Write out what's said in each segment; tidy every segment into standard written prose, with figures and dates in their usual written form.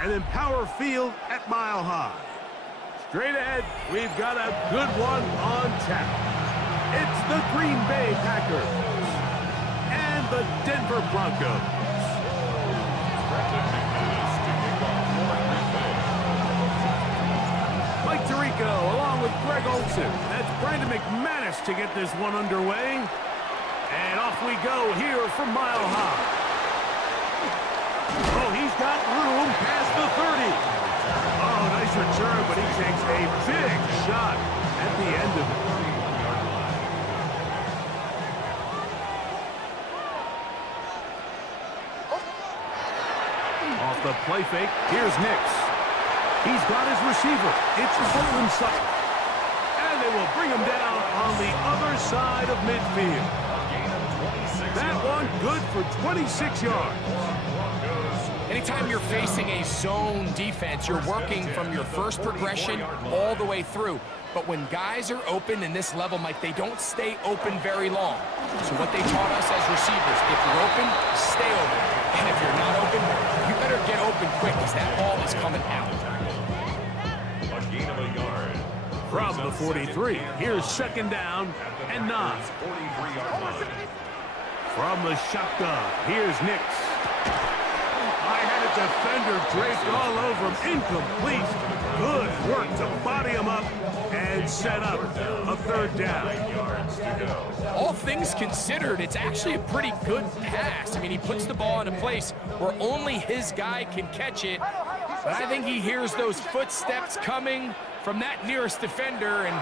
And then Power Field at Mile High. Straight ahead, we've got a good one on tap. It's the Green Bay Packers and the Denver Broncos. Mike Tirico along with Greg Olson. That's Brandon McManus to get this one underway. And off we go here from Mile High. Oh, he's got room past the 30. Oh, nice return, but he takes a big shot at the end of it. Off the play fake, here's Nix. He's got his receiver. It's Bolton Sutton. And they will bring him down on the other side of midfield. That one good for 26 yards. Anytime you're facing a zone defense, you're working from your first progression all the way through. But when guys are open in this level, Mike, they don't stay open very long. So what they taught us as receivers, if you're open, stay open. And if you're not open, you better get open quick because that ball is coming out. A gain of a yard. From the 43, here's second down and 9. From the shotgun, here's Nix. I had a defender draped all over him, incomplete. Good work to body him up and set up a third down. All things considered, it's actually a pretty good pass. I mean, he puts the ball in a place where only his guy can catch it. But I think he hears those footsteps coming from that nearest defender, and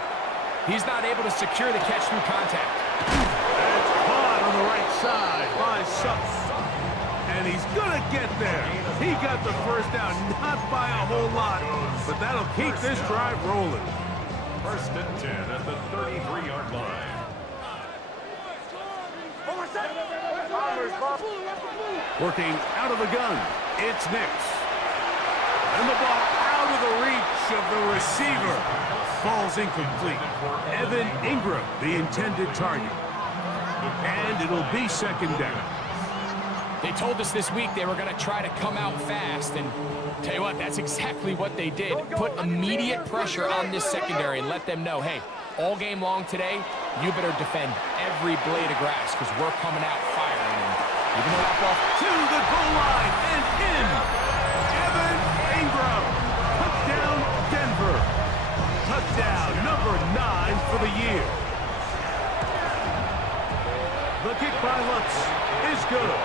he's not able to secure the catch through contact. That's caught on the right side by Sutton. And he's going to get there. He got the first down, not by a whole lot, but that'll keep this drive rolling. First and 10 at the 33-yard line. Working out of the gun, it's Nix. And the ball out of the reach of the receiver. Falls incomplete. Evan Ingram, the intended target. And it'll be second down. They told us this week they were going to try to come out fast, and tell you what, that's exactly what they did. Put immediate pressure on this secondary and let them know, hey, all game long today, you better defend every blade of grass because we're coming out firing. And even though that ball to the goal line and in. Evan Ingram. Touchdown, Denver. Touchdown number 9 for the year. The kick by Lutz is good.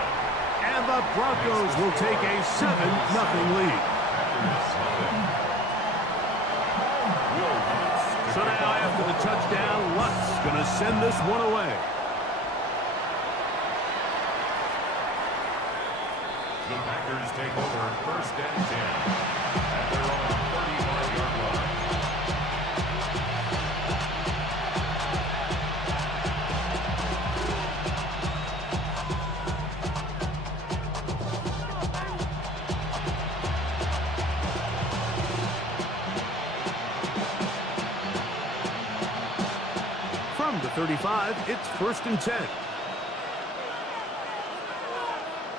And the Broncos will take a 7-0 lead. So now after the touchdown, Lutz going to send this one away. The Packers take over first and 10 at their own 35-yard line. From the 35, it's first and 10.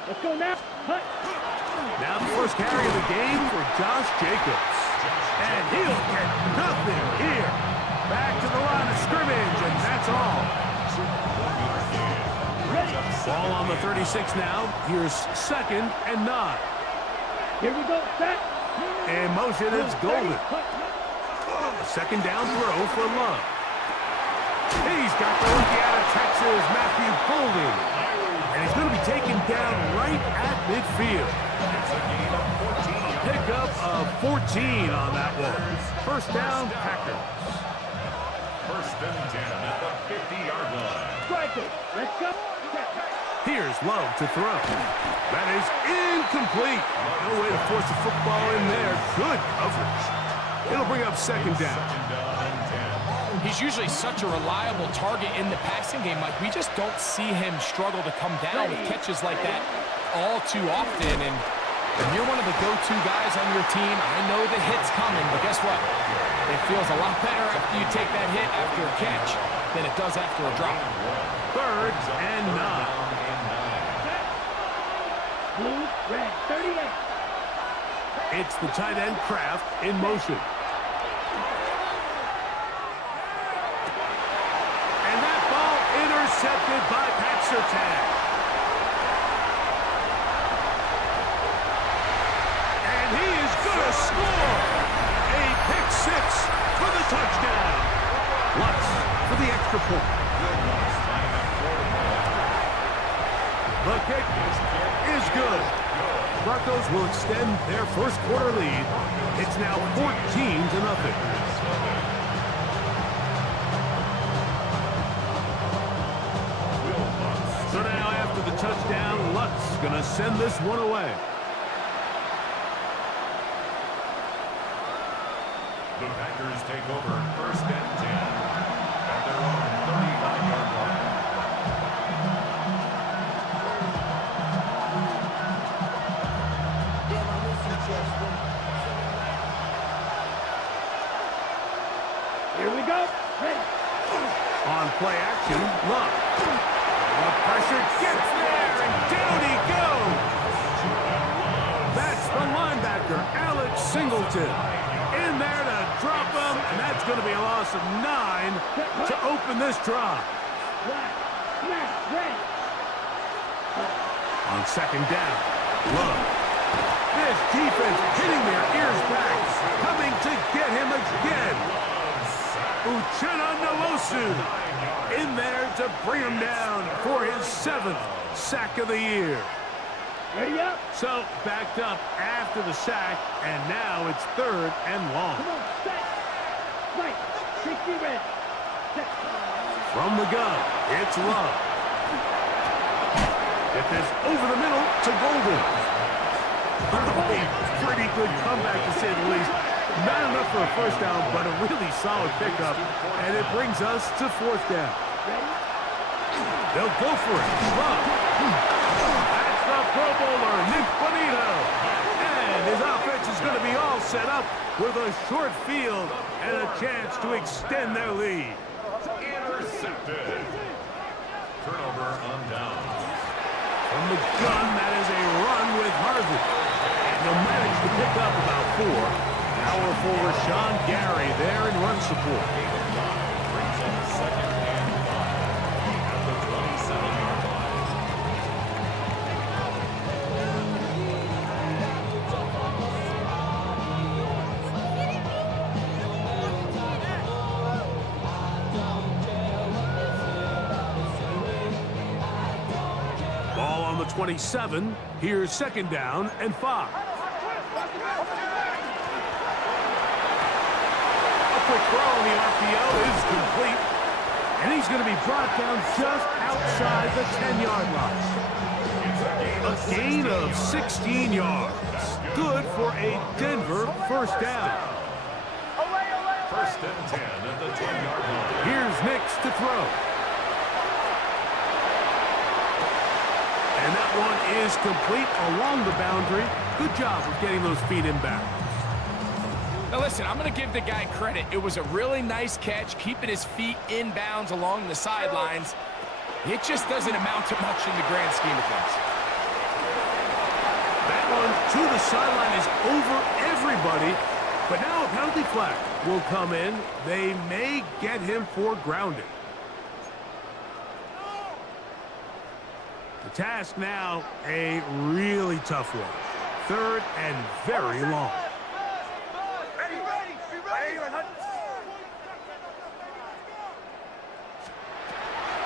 Let's go now. Cut. Now the first carry of the game for Josh Jacobs. And he'll get nothing here. Back to the line of scrimmage, and that's all. Ball on the 36 now. Here's second and 9. Here we go. Set. In motion, it's Golden. Second down throw for Love. He's got the rookie out of Texas, Matthew Golden. And he's going to be taken down right at midfield. It's a gain of 14. Pickup of 14 on that one. First down, Packers. First and 10 at the 50-yard line. Strike it. Let's go. Here's Love to throw. That is incomplete. No way to force the football in there. Good coverage. It'll bring up second down. Second down and 10. He's usually such a reliable target in the passing game, Mike. We just don't see him struggle to come down with catches like that all too often. And when you're one of the go-to guys on your team, I know the hit's coming, but guess what? It feels a lot better after you take that hit after a catch than it does after a drop. Third and 9. Blue, red, 38. It's the tight end Kraft in motion. And that ball intercepted by Pat Surtain. And he is going to score. A pick six for the touchdown. Lutz for the extra point. The kick is good. Broncos will extend their first quarter lead. It's now 14-0. So now after the touchdown, Lutz going to send this one away. The Packers take over first and 10 at their own 35-yard line. Here we go. Ready. On play action, Love. The pressure gets there, and down he goes. That's the linebacker, Alex Singleton. In there to drop him, and that's going to be a loss of 9 to open this drive. On second down, Love. This defense hitting their ears back, coming to get him again. Uchenna Nwosu in there to bring him down for his 7th sack of the year. Ready up. So backed up after the sack, and now it's 3rd and long. Come on, set. Right. 60 red. Set. From the gun, it's Love. Get this over the middle to Golden. Pretty good comeback, to say the least. Not enough for a first down, but a really solid pickup, and it brings us to 4th down. They'll go for it. Love. That's the Pro Bowler, Nick Bonito. And his offense is going to be all set up with a short field and a chance to extend their lead. Intercepted. Turnover on downs. From the gun, that is a run with Harvey. And they'll manage to pick up about 4. Powerful Rashawn Gary there in run support. Brings up 2nd and 5 at the 27-yard line. Ball on the 27. Here's 2nd down and 5. Quick throw on the RPO is complete, and he's going to be brought down just outside the 10-yard line. A gain of 16 yards. Good for a Denver first down. 1st and 10 at the 10-yard line. Here's Nix to throw. And that one is complete along the boundary. Good job of getting those feet inbound. Now listen, I'm going to give the guy credit. It was a really nice catch, keeping his feet inbounds along the sidelines. It just doesn't amount to much in the grand scheme of things. That one to the sideline is over everybody, but now a penalty flag will come in. They may get him for grounding. The task now, a really tough one. 3rd and very long.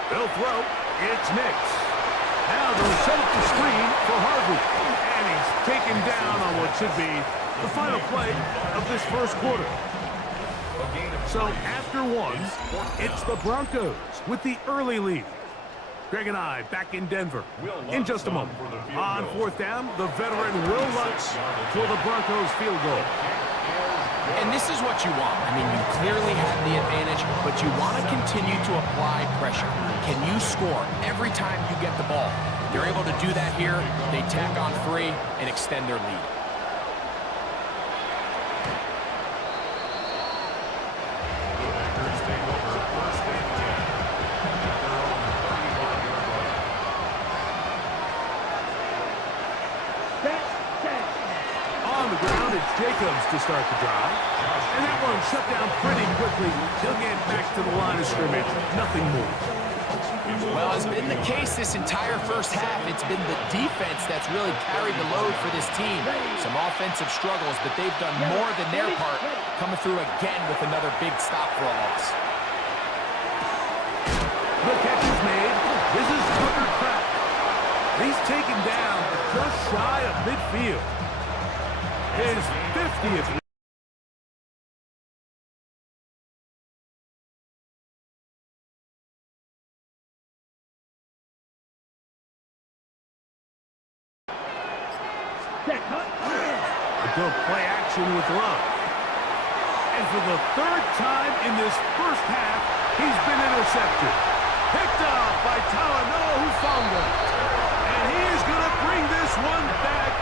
They'll throw. It's Nix. Now they'll set up the screen for Harvey. And he's taken down on what should be the final play of this first quarter. So after 1, it's the Broncos with the early lead. Greg and I back in Denver in just a moment. On 4th down, the veteran Will Lutz for the Broncos field goal. And this is what you want. I mean, you clearly have the advantage, but you want to continue to apply pressure. Can you score every time you get the ball? They're able to do that here. They tack on 3 and extend their lead. The Packers take over 1st and 10 at their own 35-yard line. Set. On the ground, it's Jacobs to start the drive. And that one shut down pretty quickly. He'll get back to the line of scrimmage. Nothing more. Well, it's been the case this entire first half. It's been the defense that's really carried the load for this team. Some offensive struggles, but they've done more than their part, coming through again with another big stop for a loss. The catch is made. This is Tucker Kraft. He's taken down just shy of midfield. His 50th. Good play action with Love. And for the third time in this first half, he's been intercepted. Picked up by Talanoa Hufanga. And he is going to bring this one back.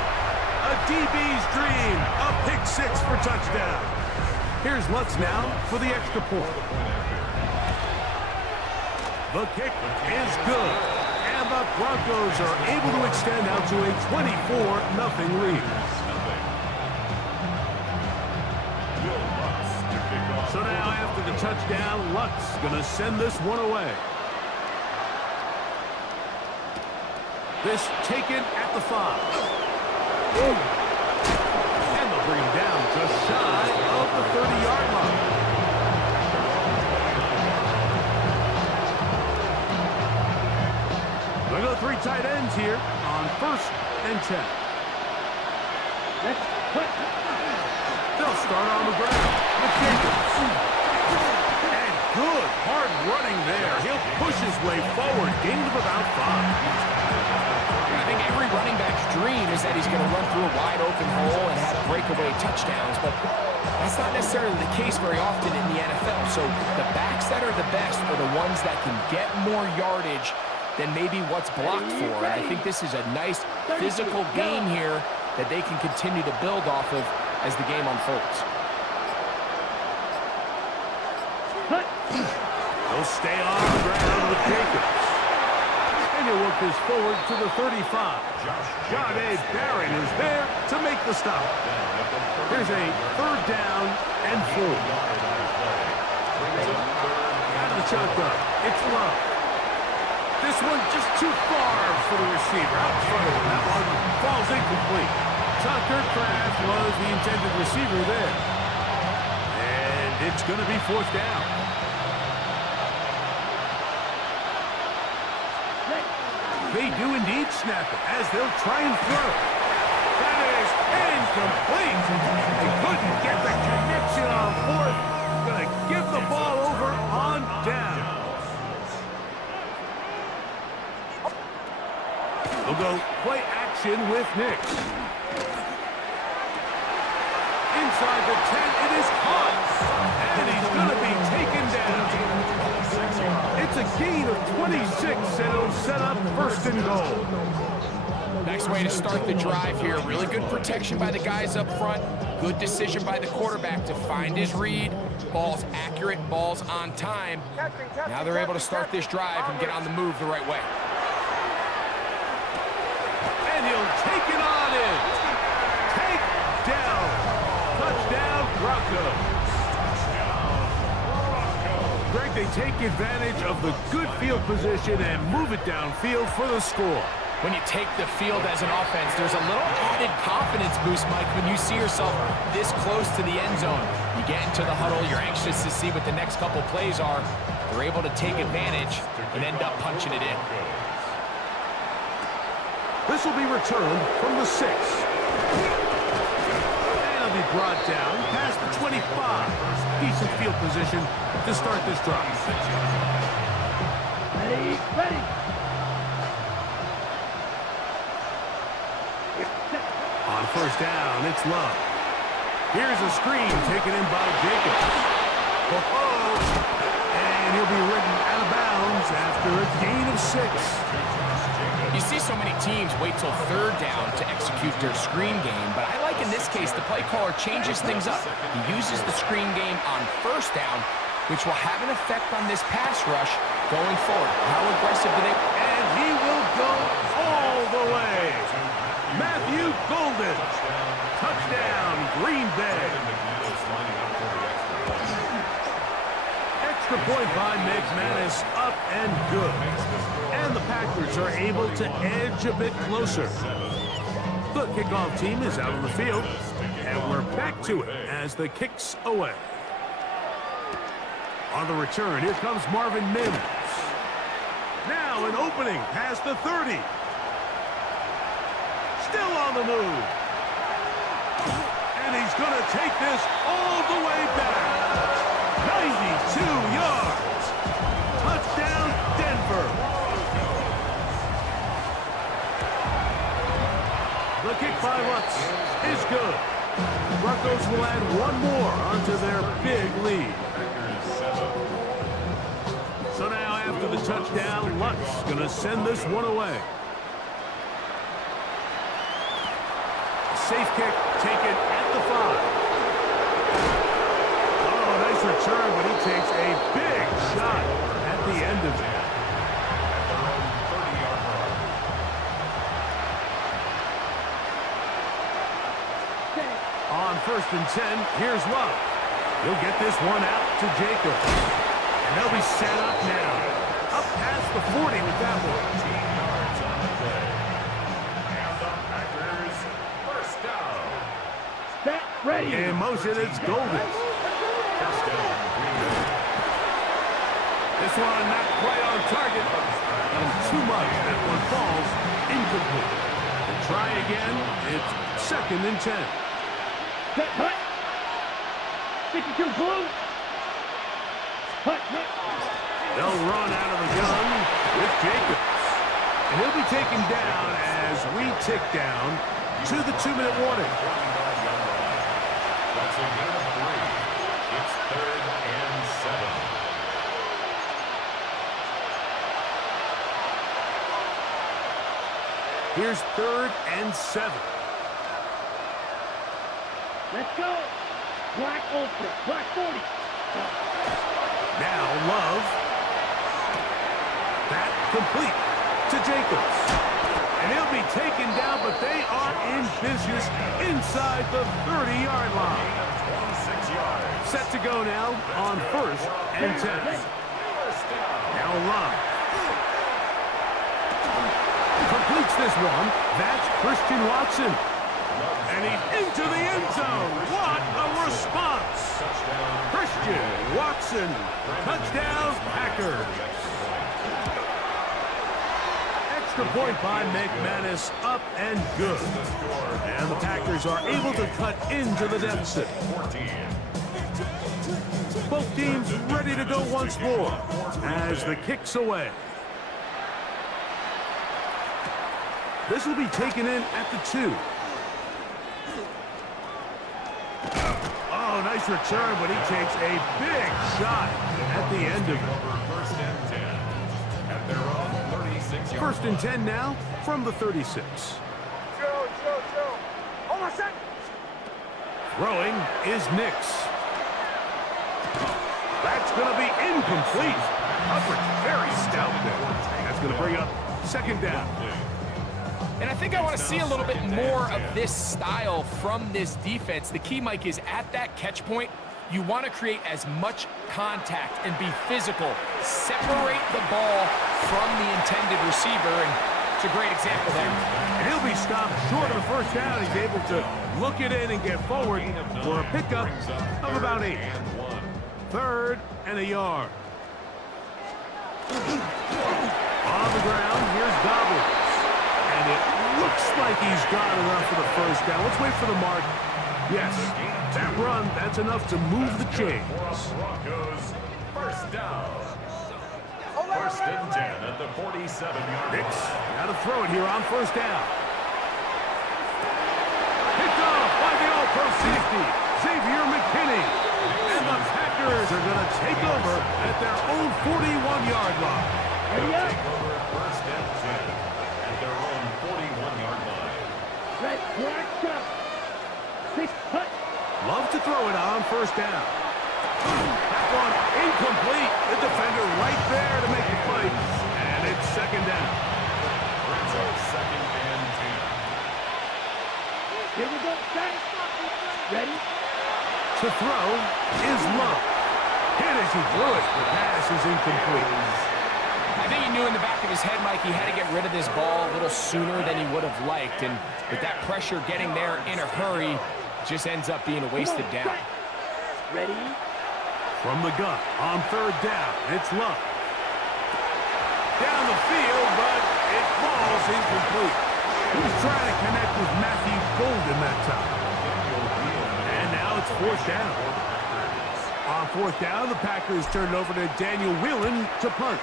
A DB's dream. A pick six for touchdown. Here's Lutz now for the extra point. The kick is good. And the Broncos are able to extend out to a 24-0 lead. So now after the touchdown, Lutz going to send this one away. This taken at the 5. And they'll bring him down just shy of the 30-yard line. They'll go 3 tight ends here on 1st and 10. They'll start on the ground with Jacobs. And good, hard running there. He'll push his way forward. Gain of about 5. I think every running back's dream is that he's going to run through a wide open hole and have breakaway touchdowns, but that's not necessarily the case very often in the NFL. So the backs that are the best are the ones that can get more yardage than maybe what's blocked for. And I think this is a nice physical game here that they can continue to build off of as the game unfolds. He'll stay on the ground with Jacobs. And he'll work this forward to the 35. John A. Barron is there to make the stop. Here's a 3rd down and 4. Out of the shotgun, it's Love. This one just too far for the receiver. Out in front of him. That one falls incomplete. Tucker Kraft was the intended receiver there. And it's going to be 4th down. They do indeed snap it as they'll try and throw. That is incomplete. They couldn't get the connection on 4th. Going to give the ball over on down. They'll go play action with Nix. Inside the 10, it is caught. And he's going to be taken down. It's a gain of 26, and it'll set up 1st and goal. Nice way to start the drive here. Really good protection by the guys up front. Good decision by the quarterback to find his read. Ball's accurate, ball's on time. Now they're able to start this drive and get on the move the right way. And he'll take it on in. Take down. Touchdown, Broncos. Greg, they take advantage of the good field position and move it downfield for the score. When you take the field as an offense, there's a little added confidence boost, Mike, when you see yourself this close to the end zone. You get into the huddle, you're anxious to see what the next couple plays are. They're able to take advantage and end up punching it in. This will be returned from the 6. And it'll be brought down past the 25. Decent field position to start this drive. Ready. On 1st down, it's Love. Here's a screen taken in by Jacobs. And he'll be ridden out of bounds after a gain of 6. You see so many teams wait till 3rd down to execute their screen game, but I like in this case the play caller changes things up. He uses the screen game on 1st down, which will have an effect on this pass rush going forward. How aggressive do they... And he will go all the way. Matthew Golden. Touchdown, Green Bay. Extra point by McManus, up and good. And the Packers are able to edge a bit closer. The kickoff team is out on the field, and we're back to it as the kick's away. On the return, here comes Marvin Mims. Now an opening past the 30. Still on the move. And he's going to take this all the way back. 92 yards. Touchdown, Denver. The kick by Lutz is good. Broncos will add one more onto their big lead. So now after the touchdown, Lutz going to send this one away. Safe kick taken at the 5. Oh, nice return, but he takes a big shot at the end of it. On 1st and 10, here's Love. He'll get this one out to Jacobs. And they'll be set up now. Up past the 40 with that one. 15 yards on the play. And the Packers first down. Set, ready. In motion, it's Golden. First down, Green Bay. This one not quite on target. And too much. That one falls incomplete. And try again. It's 2nd and 10. Set, hut. 52 blue. Hut, hut. They'll run out of the gun with Jacobs. And he'll be taken down as we tick down to the 2-minute warning. That's a gain of 3. It's 3rd and 7. Here's 3rd and 7. Let's go. Black ultra. Black 40. Now Love. That complete to Jacobs. And he'll be taken down, but they are in business inside the 30-yard line. 26 yards. Set to go now on 1st and 10. Now Love. Completes this one. That's Christian Watson. And he's into the end zone. What a response. Christian Watson. Touchdown, Packers. Extra point by McManus, up and good. And the Packers are able to cut into the deficit. Both teams ready to go once more as the kick's away. This will be taken in at the 2. Oh, nice return, but he takes a big shot at the end of it. 1st and 10 at their own 36 yards. 1st and 10 now from the 36. Hold on a sec. Throwing is Nix. That's going to be incomplete. Coverage very stout there. That's going to bring up 2nd down. And I think I want to see a little bit more of this style from this defense. The key, Mike, is at that catch point, you want to create as much contact and be physical. Separate the ball from the intended receiver, and it's a great example there. And he'll be stopped short of the 1st down. He's able to look it in and get forward for a pickup of about 8. 3rd and a yard. On the ground, here's Dobbins. And it looks like he's got enough for the 1st down. Let's wait for the mark. Yes, that run, that's enough to move the chains. Broncos first down. 1st and 10 at the 47-yard line. Nix got to throw it here on 1st down. Picked off by the all-pro safety, Xavier McKinney. And the Packers are going to take over at their own 41-yard line. Ready up. Take over 1st and 10 at their own 41-yard line. Red, black, stop. 6, hut. Love to throw it on 1st down. That one incomplete. The defender right there to make the play. And it's 2nd down. It's a 2nd and 10. throw is Love. Hit as he threw it. The pass is incomplete. I think he knew in the back of his head, Mike, he had to get rid of this ball a little sooner than he would have liked. And with that pressure getting there in a hurry, just ends up being a wasted down. Ready? From the gun on third down, it's Love. Down the field, but it falls incomplete. He's trying to connect with Matthew Golden that time. And now it's fourth down. On fourth down, the Packers turned over to Daniel Whelan to punt.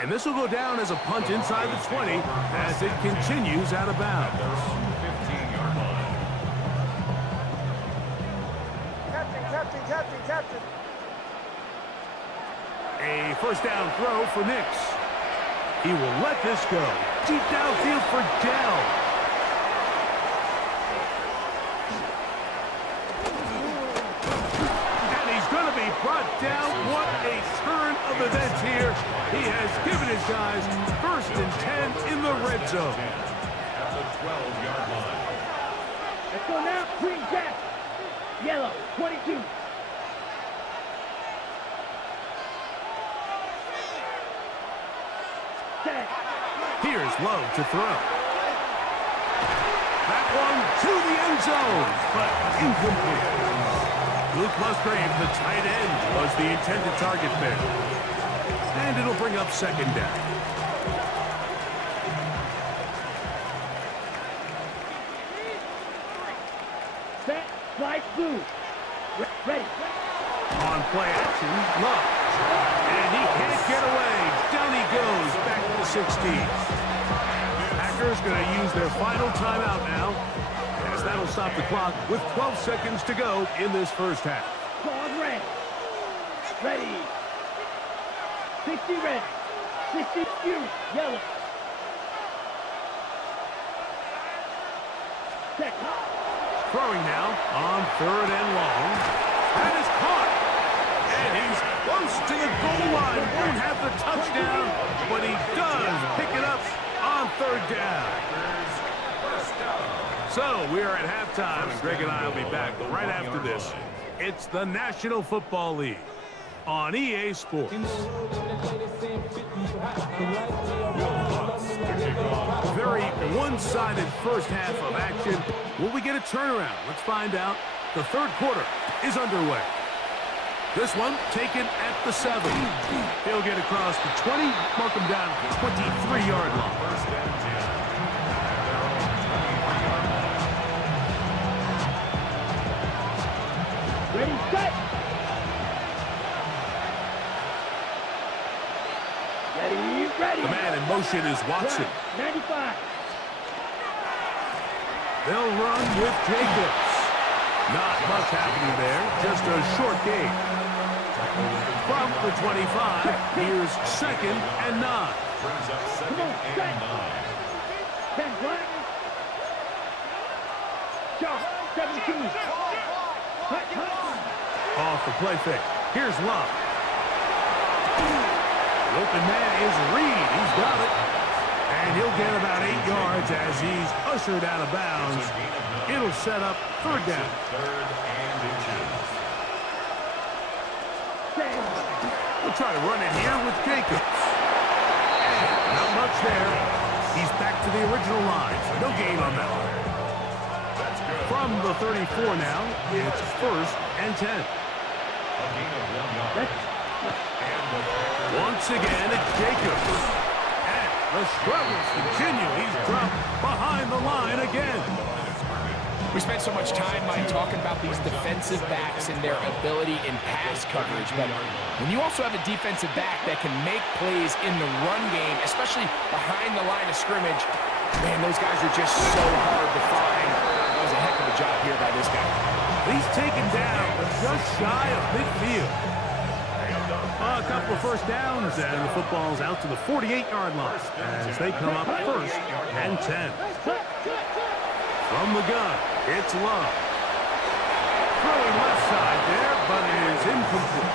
And this will go down as a punt inside the 20 as it continues out of bounds. 15-yard line. Captain. A first down throw for Nix. He will let this go. Deep downfield for Dell. And he's going to be brought down. What a turn of events here. He has given his guys first and 10 in the red zone. At the 12-yard line. Let's go now. Green Jack. Yellow, 22. Set. Here's Lowe to throw. That one to the end zone, but incomplete. Luke Musgrave, the tight end, was the intended target there. And it'll bring up second down. Set. Slide through. Ready. On play action, Love. And he can't get away. Down he goes, back to the 16. Packers going to use their final timeout now, as that'll stop the clock with 12 seconds to go in this first half. Ball red. Ready. 60 red. 60 blue. Yellow. Set. Throwing now on third and long. That is caught. And he's close to the goal line. Won't have the touchdown, but he does pick it up on third down. So we are at halftime, and Greg and I will be back right after this. It's the National Football League on EA Sports. Very one-sided first half of action. Will we get a turnaround? Let's find out. The third quarter is underway. This one taken at the 7. He'll get across the 20, mark him down at the 23-yard line. Ready, set. Ready. The man in motion is Watson. 95. They'll run with Jacobs. Not much happening there, just a short gain. From the 25, here's second and 9. Brings up second and 9. 10 black. Sharp, 17. Hut. Off the play fake. Here's Love. The open man is Reed. He's got it. And he'll get about 8 yards as he's ushered out of bounds. It'll set up third down. Third and inches. We'll try to run it here with Jacobs. And not much there. He's back to the original line. No gain on that one. That's good. From the 34 now, it's first and 10. A gain of 1 yard. And the Packers. Once again, it's Jacobs. And the struggles continue. He's dropped behind the line again. We spent so much time, Mike, talking about these defensive backs and their ability in pass coverage. But when you also have a defensive back that can make plays in the run game, especially behind the line of scrimmage, man, those guys are just so hard to find. That was a heck of a job here by this guy. He's taken down just shy of midfield. A couple of first downs, and the football's out to the 48-yard line as they come up first and 10. From the gun, it's Love. Throwing left side there, but it is incomplete.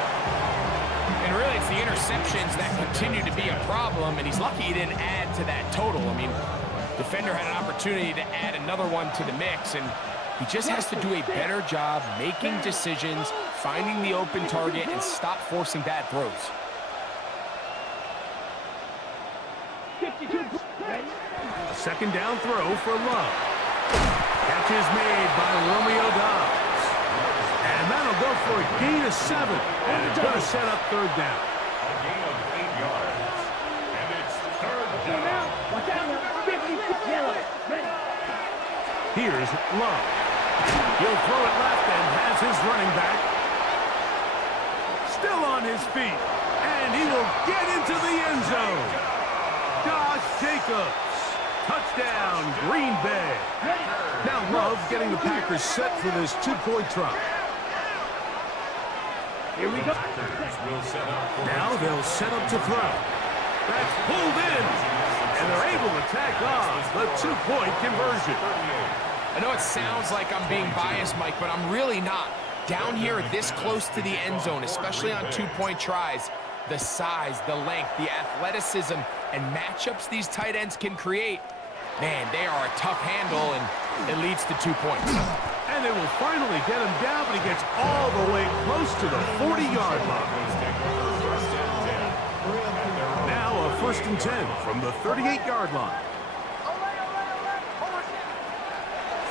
And really, it's the interceptions that continue to be a problem, and he's lucky he didn't add to that total. I mean, Defender had an opportunity to add another one to the mix, and he just has to do a better job making decisions, finding the open target, and stop forcing bad throws. 52. A second down throw for Love. Catch is made by Romeo Dobbs. And that'll go for a gain of 7. And it's going to set up third down. A gain of 8 yards. And it's third Go down. now. Watch out now. 50. Yellow. Ready. Here's Love. He'll throw it left and has his running back still on his feet. And he will get into the end zone. Josh Jacobs. Touchdown, Green Bay. Now Love getting the Packers set for this 2-point try. Here we go. Will set up for Now they'll set up to throw. That's pulled in. And they're able to tack off the 2-point conversion. I know it sounds like I'm being biased, Mike, but I'm really not. Down here this close to the end zone, especially on 2-point tries, the size, the length, the athleticism, and matchups these tight ends can create, man, they are a tough handle, and it leads to 2 points. And they will finally get him down, but he gets all the way close to the 40-yard line. Now a 1st and 10 from the 38-yard line.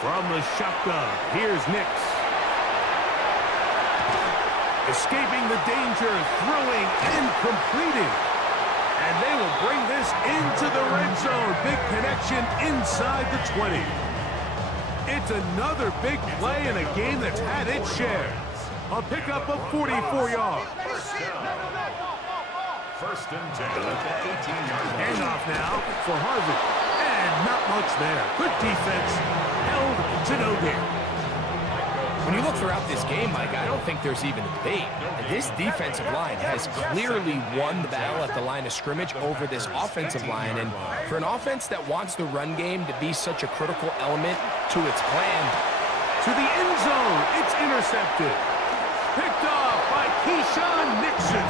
From the shotgun, here's Nix. Escaping the danger, throwing and completing. And they will bring this into the red zone. Big connection inside the 20. It's another big play in a game that's had its share. A pickup of 44 yards. First and 10 at the 18-yard line. Handoff now for Harvey. And not much there. Good defense. Held to no gain. When you look throughout this game, Mike, I don't think there's even a debate. This defensive line has clearly won the battle at the line of scrimmage over this offensive line. And for an offense that wants the run game to be such a critical element to its plan, To the end zone. It's intercepted. Picked off by Keyshawn Nixon.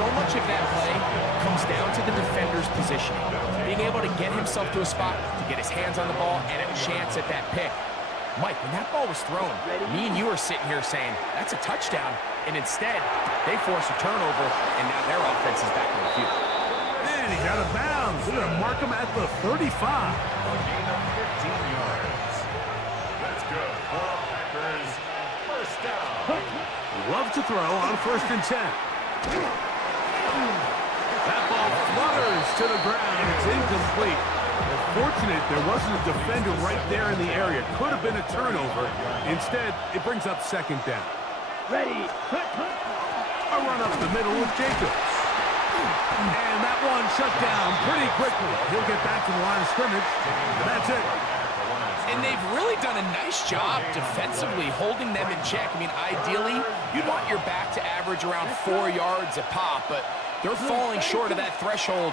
so much of that play comes down to the defender's positioning. Being able to get himself to a spot, to get his hands on the ball, and a chance at that pick. Mike, when that ball was thrown, me and you are sitting here saying, that's a touchdown. And instead, they force a turnover, and now their offense is back in the field. And he's out of bounds. They're going to mark him at the 35. A gain of 15 yards. That's good for the Packers. First down. Love to throw on 1st and 10. That ball flutters to the ground. It's incomplete. Fortunate there wasn't a defender right there in the area. Could have been a turnover. Instead, it brings up 2nd down. Ready. A run up the middle with Jacobs. And that one shut down pretty quickly. He'll get back to the line of scrimmage. And that's it. And they've really done a nice job defensively holding them in check. I mean, ideally, you'd want your back to average around 4 yards a pop, but they're falling short of that threshold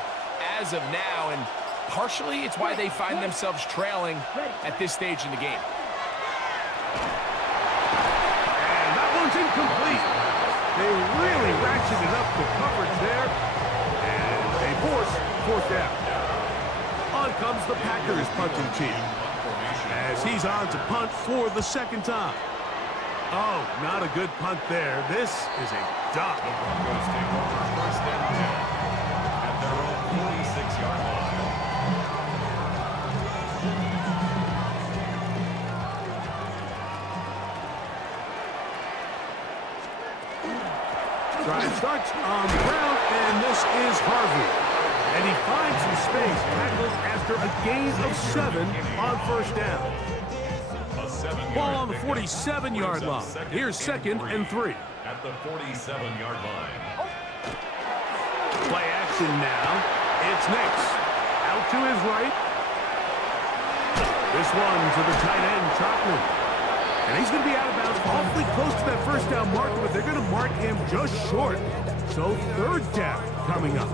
as of now, and partially it's why they find themselves trailing at this stage in the game. And that one's incomplete. They really ratcheted up the coverage there. And they force 4th down. On comes the Packers punting team, as he's on to punt for the 2nd time. Oh, not a good punt there. This is a duck. The Broncos take over 1st and 10 at their own 46-yard line. Drive starts on the ground, and this is Harvey. And he finds some space, tackled after a gain of 7 on 1st down. A 7-yard Ball on the pickup. 47-yard line. Here's 2nd and 3. At the 47-yard line. Play action now. It's Nix. Out to his right. This one to the tight end, Chapman. And he's going to be out of bounds awfully close to that 1st down marker, but they're going to mark him just short. So 3rd down coming up.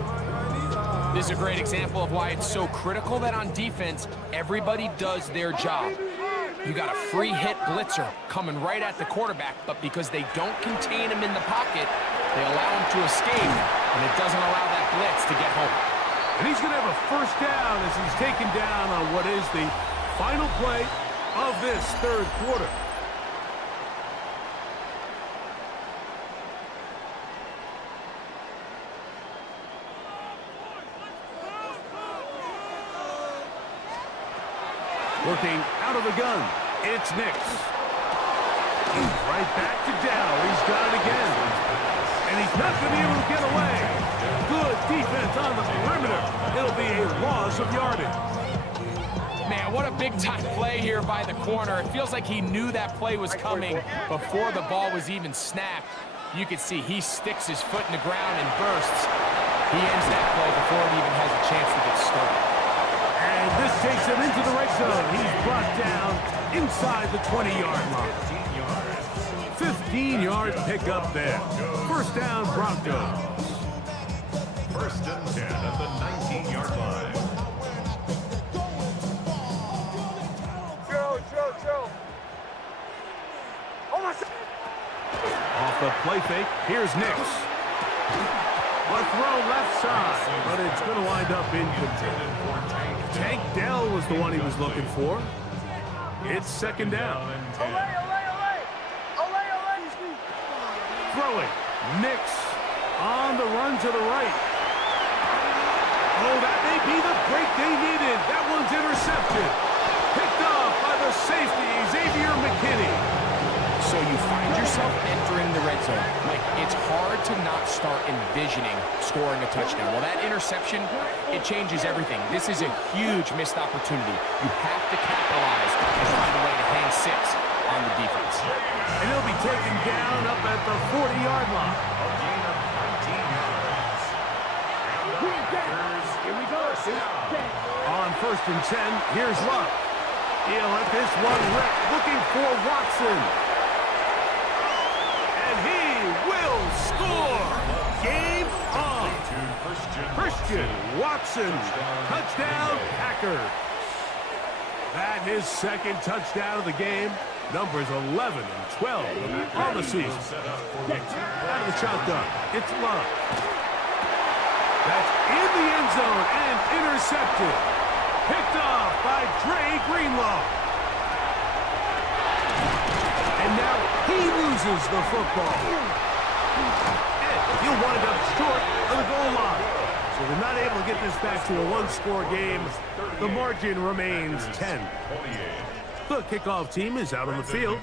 This is a great example of why it's so critical that on defense, everybody does their job. You got a free hit blitzer coming right at the quarterback, but because they don't contain him in the pocket, they allow him to escape, and it doesn't allow that blitz to get home. And he's going to have a first down as he's taken down on what is the final play of this third quarter. Working out of the gun, it's Nix. Right back to Dow. He's got it again. And he's not going to be able to get away. Good defense on the perimeter. It'll be a loss of yardage. Man, what a big-time play here by the corner. It feels like he knew that play was coming before the ball was even snapped. You can see he sticks his foot in the ground and bursts. He ends that play before it even has a chance to get started. And this takes him into the red zone. He's brought down inside the 20-yard line. 15-yard pickup there. First down, Broncos. First and 10 at the 19-yard line. Joe. Off the play fake, here's Nix. A throw left side, but it's going to wind up incomplete. Tank Dell was the one he was looking for. It's second down. Throwing. Nix on the run to the right. Oh, that may be the break they needed. That one's intercepted. Picked off by the safety, Xavier McKinney. So you find yourself entering the red zone. Mike, it's hard to not start envisioning scoring a touchdown. Well, that interception, it changes everything. This is a huge missed opportunity. You have to capitalize and find a way to hang six on the defense. And he'll be taken down up at the 40-yard line. A gain of 19 yards. Here we go. On first and 10, here's Luck. He'll let this one rip, looking for Watson. And he will score. Game on. Christian Watson. Touchdown, Packers. That his second touchdown of the game. Numbers 11 and 12 on the season. Out of the shotgun, it's Luck. That's in the end zone and intercepted. Picked off by Dre Greenlaw. And now he loses the football. And he'll wind up short of the goal line. So they're not able to get this back to a one-score game. The margin remains 10. The kickoff team is out on the field,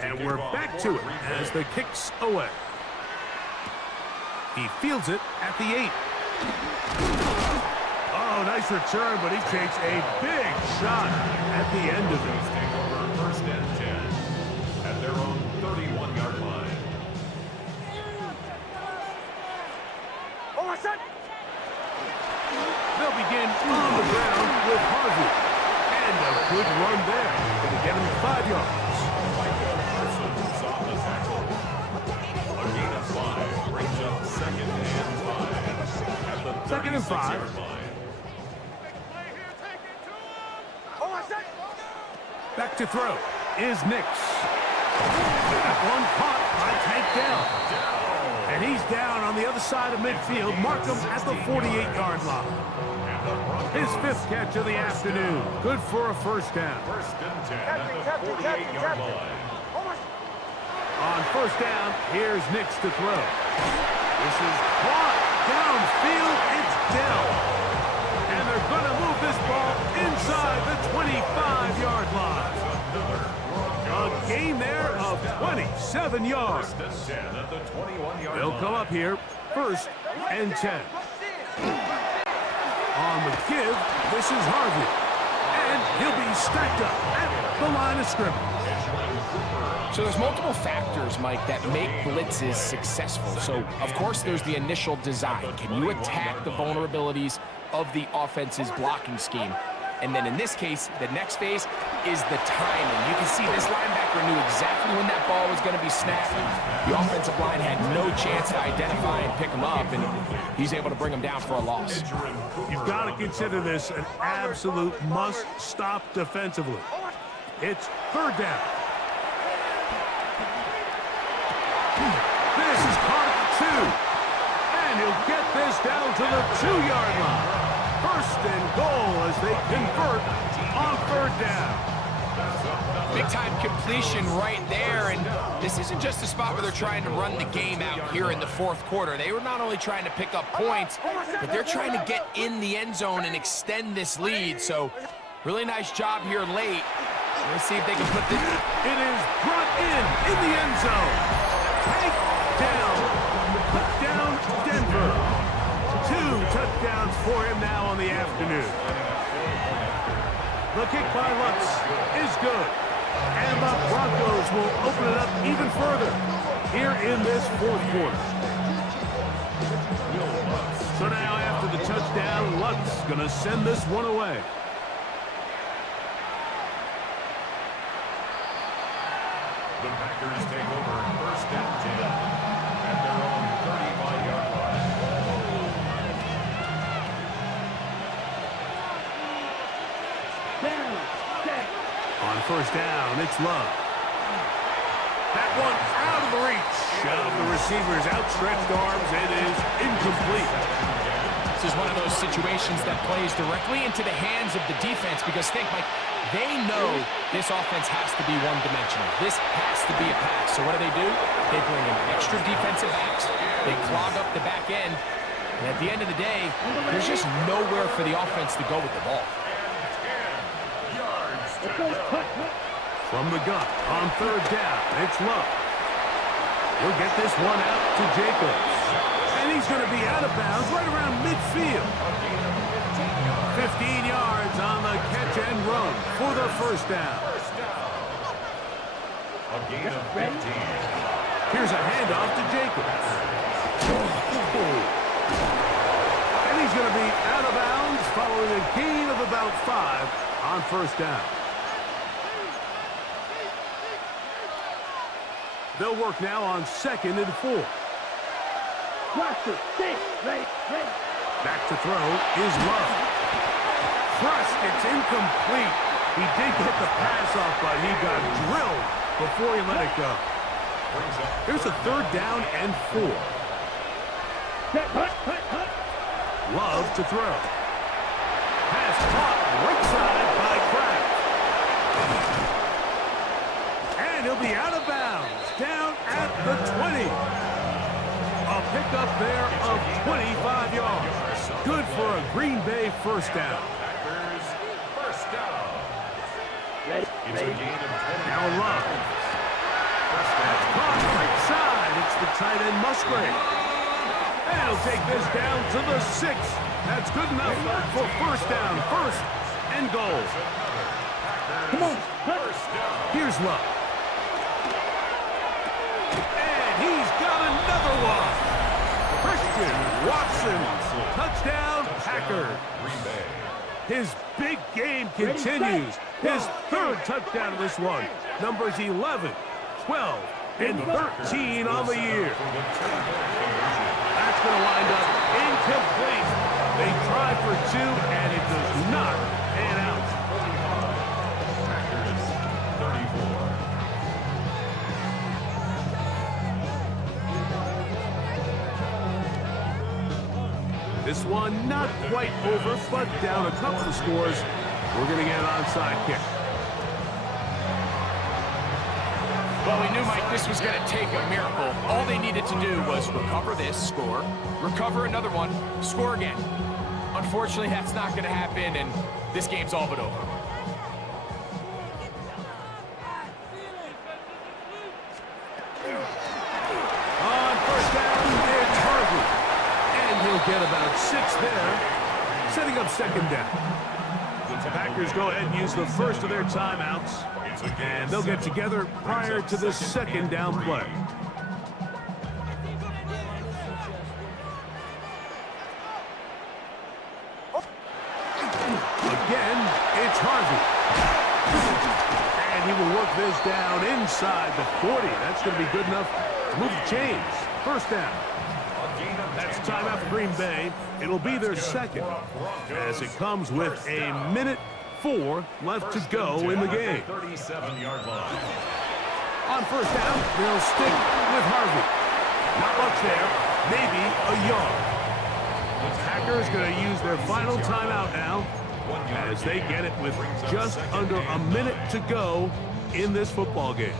and we're back to it as the kick's away. He fields it at the 8. Oh, nice return, but he takes a big shot at the end of it. Take over first and 10 at their own 31-yard line. They'll begin on the ground with Harvey. And a good run there. Going to get him 5 yards. Saw the tackle. A gain of 5 brings up second and 5 at the Second and 5. 36-yard line. Back to throw is Nix. That one caught by Tank Dell. And he's down on the other side of midfield. Mark him at the 48-yard line. His 5th catch of the afternoon. Good for a first down. First and 10 at the 48-yard line. On first down, here's Nix to throw. This is caught downfield. It's Dell. And they're going to move this ball inside the 25-yard line. A gain there of 27 yards. First and 10 at the 21-yard They'll line. come up here, first and 10. On the give, this is Harvey. And he'll be stacked up at the line of scrimmage. So there's multiple factors, Mike, that make blitzes successful. So, of course, there's the initial design. Can you attack the vulnerabilities of the offense's blocking scheme? And then in this case, the next phase is the timing. You can see this linebacker knew exactly when that ball was going to be snapped. The offensive line had no chance to identify and pick him up, and he's able to bring him down for a loss. You've got to consider this an absolute must-stop defensively. It's third down. This is caught at the 2. And he'll get this down to the 2-yard line. first and goal as they convert on third down. Big-time completion right there, and this isn't just a spot where they're trying to run the game out here in the fourth quarter. They were not only trying to pick up points, but they're trying to get in the end zone and extend this lead. So, really nice job here late. Let's see if they can put this... It is brought in the end zone. Takedown. Touchdown, Denver. 2 touchdowns for him now on the afternoon. The kick by Lutz is good. And the Broncos will open it up even further here in this fourth quarter. So now after the touchdown, Lutz going to send this one away. The Packers take over first and 10 at their own 35-yard line. Down, set. On first down, it's Love. That one out of the reach of the receiver's outstretched arms. It is incomplete. This is one of those situations that plays directly into the hands of the defense because think, Mike, they know this offense has to be one-dimensional. This has to be a pass. So what do? They bring in extra defensive backs. They clog up the back end. And at the end of the day, there's just nowhere for the offense to go with the ball. From the gun on third down, it's Love. He'll get this one out to Jacobs. And he's going to be out of bounds right around midfield. 15 yards on the catch and run for the first down. A gain of 15. Here's a handoff to Jacobs. And he's going to be out of bounds following a gain of about 5 on first down. They'll work now on second and 4. Watch it. Stay. Ready. Back to throw is Love. Crushed. It's incomplete. He did get the pass off, but he got drilled before he let it go. Here's a third down and 4. Hut. Love to throw. Pass caught right side by Kraft. And he'll be out of bounds. Down at the 20. A pickup there of 25 yards. Good for a Green Bay first down. Packers first down. Ready. It's a gain of 20. Now Love. That's caught right side. It's the tight end Musgrave. And he'll take this down to the 6. That's good enough for first down. First and goal. Come on. First down. Here's Love. And he's got another one. Christian Watson. Touchdown, Packers. Green Bay. His big game continues. His third touchdown of this one. Numbers 11, 12, and 13 on the year. That's going to wind up incomplete. They try for 2, and it does not pan out. Packers 34. This one not quite over, but down a couple of scores. We're going to get an onside kick. Well, we knew, Mike, this was going to take a miracle. All they needed to do was recover this, score, recover another one, score again. Unfortunately, that's not going to happen, and this game's all but over. On first down, it's Harvey. And he'll get about 6 there, setting up second down. The Packers go ahead and use the first of their timeouts, and they'll get together prior to the second down play. Again, it's Harvey. And he will work this down inside the 40. That's going to be good enough to move the chains. First down. That's timeout for Green Bay. It'll be their second, as it comes with a minute 4 left to go in the game. 37-yard line. On first down, they'll stick with Harvey. Not much there, maybe a yard. Packers going to use their final timeout now as they get it with just under a minute to go in this football game.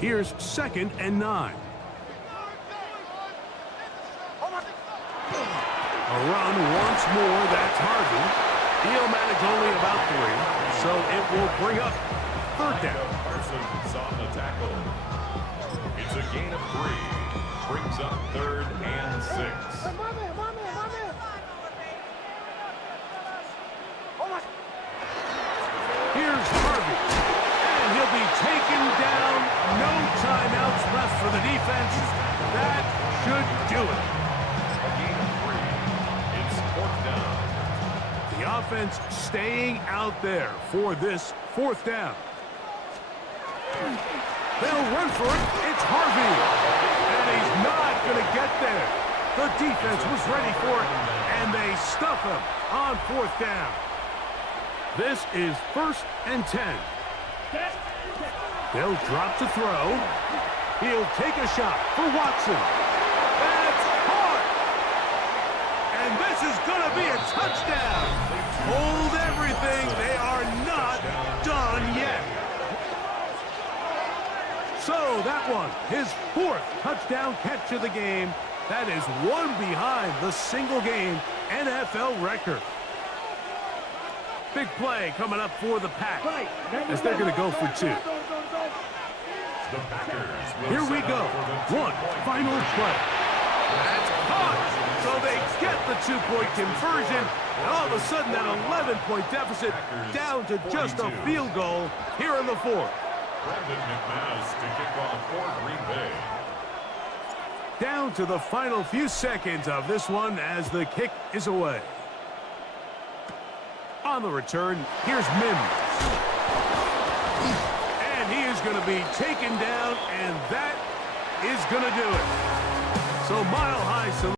Here's 2nd and 9. A run once more, that's Harvey. He'll manage only about 3, so it will bring up 3rd down. Parsons on the tackle. It's a gain of 3. Brings up 3rd and 6. Here's Harvey, and he'll be taken down. No timeouts left for the defense. That should do it. A gain of 3. It's 4th down. The offense staying out there for this 4th down. They'll run for it. It's Harvey, and he's not going to get there. The defense was ready for it, and they stuff him on 4th down. This is 1st and 10. They'll drop to throw. He'll take a shot for Watson. That's hard. And this is going to be a touchdown. Hold everything. They are not done yet. So that one, his 4th touchdown catch of the game. That is one behind the single-game NFL record. Big play coming up for the Pack as they're going to go for 2. The Packers will Here we set go. up for the 1 final play. That's caught. So they get the 2-point conversion. And all of a sudden, that 11-point deficit down to just a field goal here in the 4th. Brandon McManus to kick off for Green Bay. Down to the final few seconds of this one as the kick is away. On the return, here's Mims. And he is going to be taken down, and that is going to do it. So Mile High salute.